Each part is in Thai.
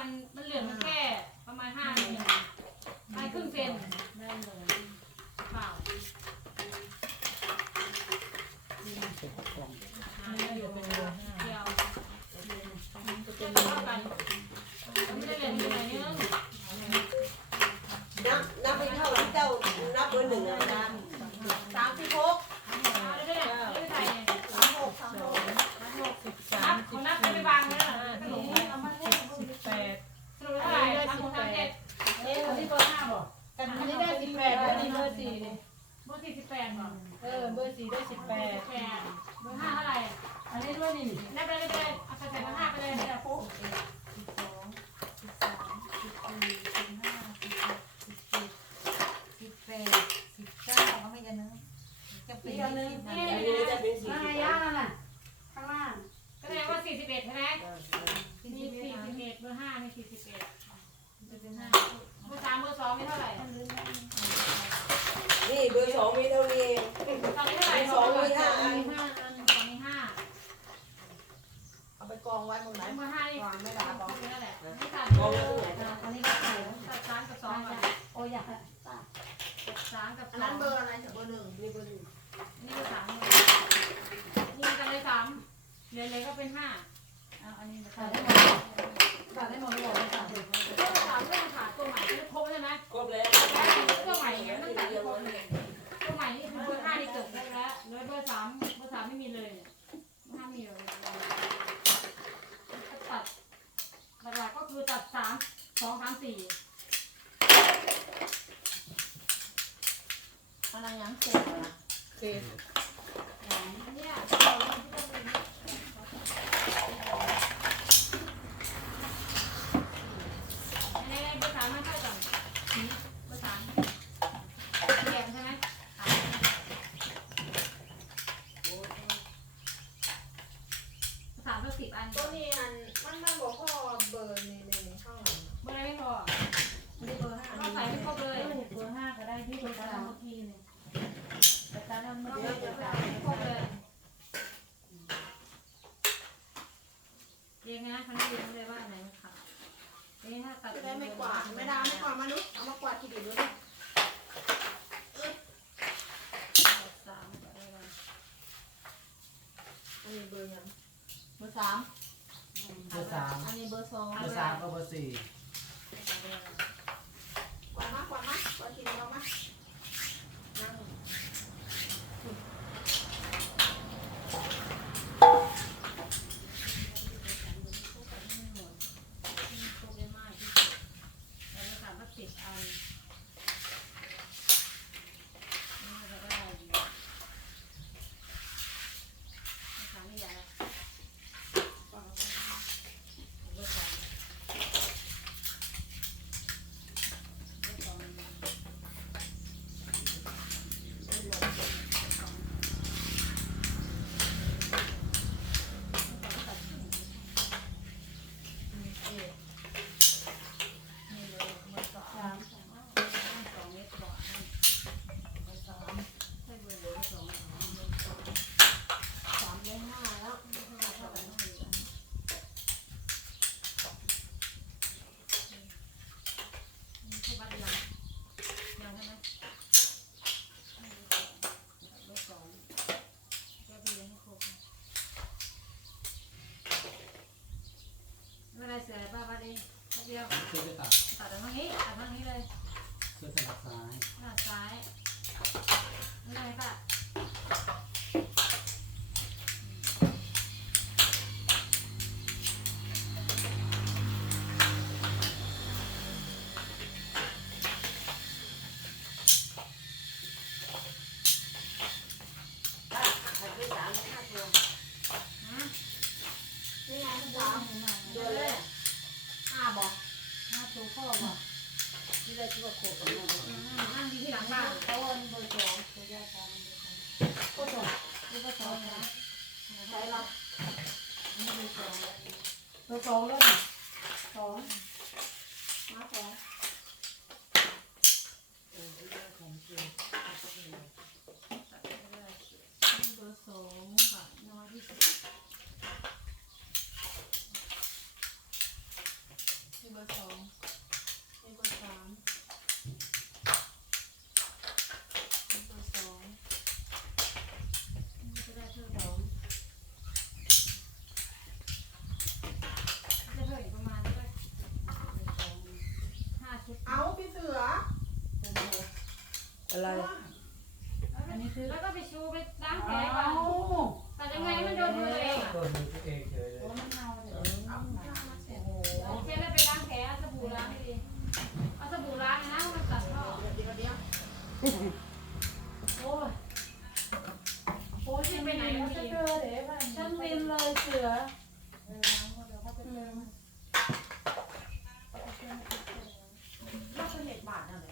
มันมันเหลืองแค่ประมาณห้าเซนไปครึ่งเซนได้เลยเปล่าเดียวเดียวเท่ากัน อันี่อะไรย่าละน่ะข้างล่างก็แปลว่าสี่สิบเอ็ดเห็นไหมมีสี่สิบเอ็ดเบอร์ห้ามีสี่สิบเอ็ดเบอร์สามเบอร์สองมีเท่าไหร่นี่เบอร์สองมีเท่าไหร่เบอร์สองมีห้าเบอร์สองมีห้าเอาไปกองไว้ตรงไหนกองไม่ได้กองนี้แหละตอนนี้เราใส่ตัดสามกับสองกันโอ้ยตัดสามกับสองอันเบอร์ เรียงนะทั้งเรียงเลยว่าไหนค่นี่ถ้ตัดได้ไม่กวาไม่ได้ไม่กวามนุเอามากวาดทีเดียวด้วยสามอันนี้เบอร์ยังเบอร์สามเบอร์สามอันนี้เบอร์สองเบอร์สามเบอร์สี่กวาดมากวาดมากวาดทีเดียวมาก เบอร์สองแล้วดิสองมาสองเบอร์สองค่ะน้อยที่สุดเบอร์สอง อะไร อันนี้คือแล้วก็ไปชูไปล้างแผลเอาก่อนแต่ยังไงมันโดนมือตัวเองอะตัวมือตัวเองเฉยเลย โอ้มันเอาเลย เอาผ้ามาเช็ด โอเคแล้วไปล้างแผลเอาสบู่ล้างให้ดีเอาสบู่ล้างนะมันตัดท่อ เดี๋ยวเดี๋ยว โอ้ยโอ้ยฉันไปไหน มั ไม่ นจะ ดี เจอเดี๋ยวมันฉันวินเลยเสือเออล้างหมดแล้วเขาจะเจอมัน เราเป็นเด็กบาทอะไร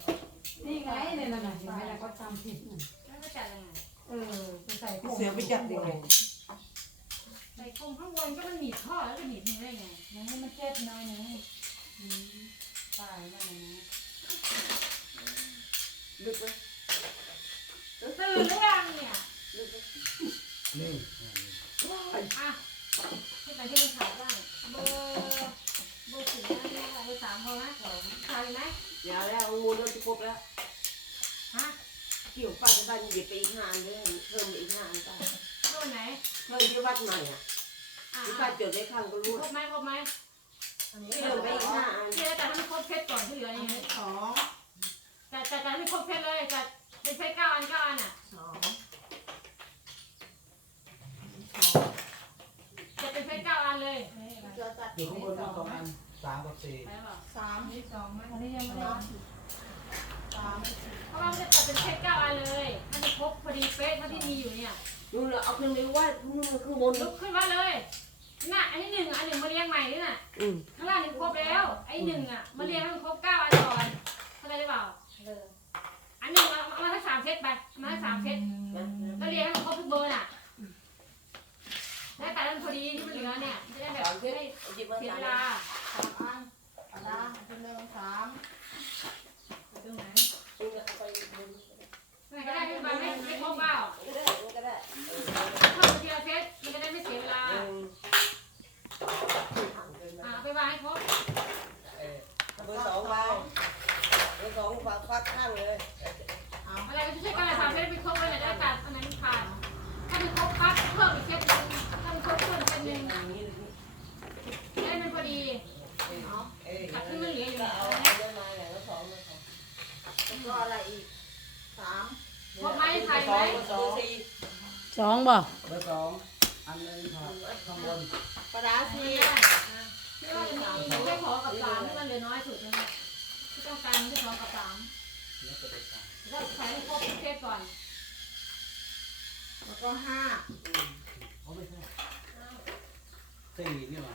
นี่ไงเนี่ยนั่นน่ะเห็นไหม ล่ะก็ทำผิดน่ะแล้วก็จัดยังไงเออไปใส่ผเสือไปจับยังไงใส่คมข้างบนก็มันหนีบท่อแล้วจะหนีบมือได้ไงยังให้มันเจ็บหน่อยหนึงตายมันนะลึกไหมตื่นหรือยังเนี่ยลึกไหมนี่อะให้ไปที่มันขายบ้างเบอร์เบอร์สี่นะเบอร์สามพอไหมสองขายไหมอย่าแล้วงูเริ่มจะครบแล้ว เกี่ยวป้าจะบ้านหยิบไปอีกห้าอันเลยเพิ่มอีกห้าอันป้าโดนไหนเพิ่มที่วัดใหม่อะอะที่ป้าจดได้ข้างก็รู้ครบไหมครบไหมอันนี้เพิ่มไปอีกห้าอันที่แล้วแต่ให้มันครบเพชรก่อนที่เหลือยังไงสองแต่แต่แต่ไม่ครบเพชรเลยแต่เป็นเพชรเก้าอันเก้าอันอะสองสองจะเป็นเพชรเก้าอันเลยเสือจัดอยู่ข้างบนมีสองอันสามกับสี่ไปหรือเปล่าสามนี่สองไหมอันนี้ยังไม่ได้สาม เพราะว่ามันจะจัดเป็นเพชรเก้าอันเลย มันจะครบพอดีเป๊ะเท่าที่มีอยู่เนี่ยนู่นน่ะเอาขึ้นไปว่านู่นข้างบนลุกขึ้นมาเลยน่ะอันที่หนึ่งอะอันหนึ่งมาเรียงใหม่นี่น่ะอืมข้างล่างหนึ่งครบแล้ว ไอ้หนึ่งอะมาเรียงให้มันครบเก้าอันก่อนเข้าใจหรือเปล่าเอออันหนึ่งเอาเอามาทั้งสามเซตไปเอามาทั้งสามเซตแล้วเรียงให้มันครบทุกเบอร์น่ะแล้วแต่มันพอดีที่มันเหลือเนี่ยจะได้แบบสามเส้ไม่นได้หยิบมาเสียสามเวลา สามอันอันนะเป็นหนึ่งสาม ตรงไหน นี่นะเอาไปบน ไหน ก็ได้ที่มันไม่ไม่ครบเปล่าก็ได้ก็ได้ถ้ามันเดียวเซตมันจะได้ไม่เสียเวลาหนึ่งอ่าเอไปวางให้ครบเบอร์สองไปเบอร์สองฝากฟักข้างเลยอะไรก็ช่วยกันลยสามเซตไปครบเลยได้แต่อันนมันขาดถ้ามันครบปั๊บเพิ่มอีกเซตหนึงถ้ามันครบเพิ่มเซตหนึ่งได้มันพอดีเอเอ้ยตัดที่มันเหลืออยู่ก็เนี่ยเอาเอาได้มาแล้วสองมาสองแล้วก็อะไรอีกสาม ครบไหมใส่สไหมองสองสี่สองบ่เบอร์สองอันหนึงครับข้างบนปลาดาไม่สีได้ที่ว่าจะมีแค่ขอกับสามที่มันเหลือน้อยสุดนะที่ต้องการที่สองกับสามนี่จะเป็นสามแล้วใส่ให้ครบทุกเซตก่อน แล้วก็ห้าเขาไม่ใช่สี่นี่หว่า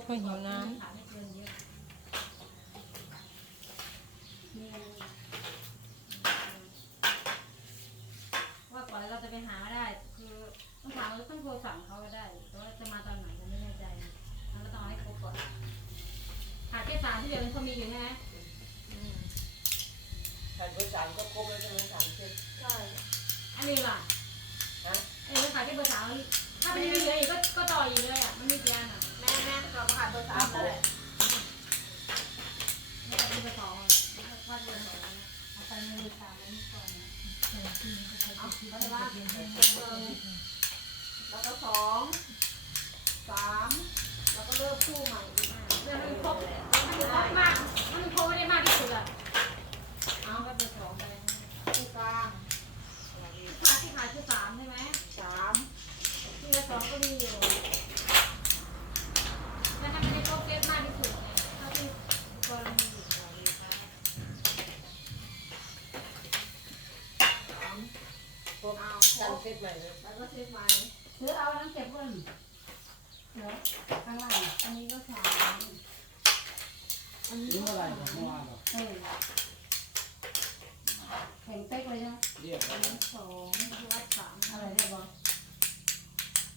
กไปหิวน้ำขาไม่เกินเยอะมีว่ากว่าเราจะไปหาได้ คือต้องถามต้องโทรสั่งเขาก็ได้แต่ว่าจะมาตอนไหนก็ไม่แน่ใจเราก็ต้องเอาให้ครบก่อนหาแค่สามที่เหลือมันเขามีอยู่ใช่ไหมขาดเบอร์สามก็ครบแล้วใช่ไหมสามเส้นใช่อันนี้ล่ะฮะเอันนี้ขายแค่เบอร์สามถ้ามันยังมีเหลืออีกก็ก็ต่ออีกเลยอะมันมีกี่อันอะ แม่ก็ขาดเบอร์สามแล้วแหละนี่อันนี้เร์สองอะวาเร์สองนะเอาไปมือสามแล้วนี่ยอ๋อใช่ป่ะหนึ่งแล้วก็สองสามแล้วก็เริ่มคู่ใหม่เรื่องมันครบมันครบมาก มันครบไม่ได้มากที่สุดอะเอาก็เบอร์สองไป คู่กลาง ที่ขายที่ขายคือสามใช่ไหม สาม ที่เบอร์สองก็มีอยู่แล้วถ้ามันได้ครบเก็ตมากที่สุดเนี่ยเท่า ตใหม่เลย แล้วก็เช็คใหม่หรือเอาอันนั้นเก็บเพิ่นเดี๋ยวข้างล่างอันนี้ก็สามอันนี้นี่ก็เมื่อไหร่สามเมื่อวานเหรอเออแข็งเป๊กเลยนะเรียกอันนี้สองวัดสามอะไรเรียกบอก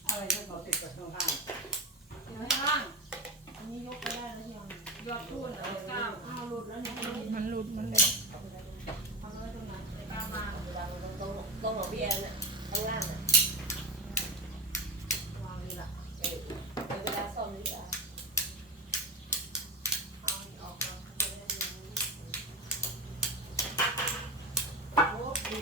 อะไรเรียกบเราอกติดกับข้างล่างอยู่ข้างล่างอันนี้ยกไปได้แล้วยังยอดพูนเอาเก้าอ้าวหลุดแล้วเนี่ย มันหลุดมันหลุด ทำไว้ตรงไหนเอาเก้ามา ตรงตรงของพี่แอนน่ะข้างล่างน่ะ วางนี่แหละ เออเดี๋ยวเวลาซ่อมนี่จะ เอาอันนี้ออกมาจะได้รู้โอ้ดิ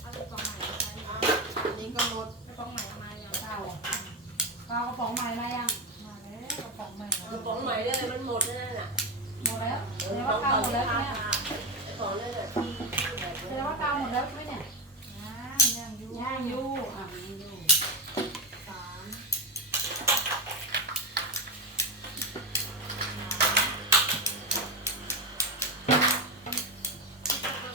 เอากระป๋องใหม่มาใช้ อันนี้ก็ลด กระป๋องใหม่เอามายัง เก้า เอากระป๋องใหม่มายัง มาแล้วกระป๋องใหม่ กระป๋องใหม่เนี่ยมันหมดแล้วนั่นน่ะหมดแล้วเอแสอดงขอว่างเก้าเก่าหมดแล้แล้ววนะเนี่ยของนั่นน่ะที่ที่แบบแสดงว่าเก้าหมดแล้วใช่ไหมเนี่ยย่างย่างอยู่ย่างอยู่อะยังอยู่ สาม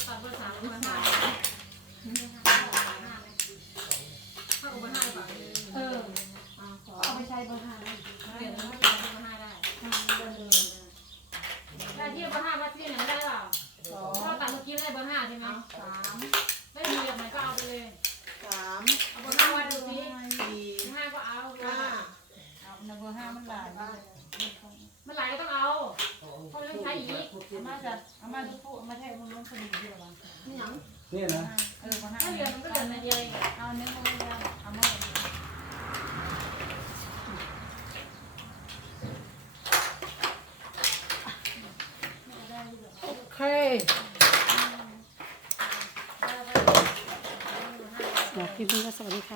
ตัดเบอร์สามเบอร์ห้าห้าห้าไหมถ้าอุปห้าหรือเปล่าเออ อ่าสอง เอาไปใช้เบอร์ห้าได้เปลี่ยนเป็นเบอร์ห้าได้ได้ที่เบอร์ห้าวัดที่ไหนได้เปล่า สอ เพ ง ราะตัดเมื่อกี้ได้เบอร์ห้าใช่ไหม สาม ได้มีแบบไหนก็เอาไปเลย สาม เอาเบอร์ห้าวัดดูสิ สี่ ห้าก็เอา ห้า เอาในเบอร์ห้ามันหลายมาก มันไหลก็ต้องเอาเพราะมันต้องใช้ อีกเอามาจัดเอามาทุกผู้เอามาแทะมันล้มพอดีเดียวกันนี่หยังเนี่ยนะเออมาห้าถ้าเหลือมันก็เหลือในเดียวเองเอาเนื้อมาย่างเอามาโอเคได้ไปคลิปนี้ก็สวัสดีค่ะ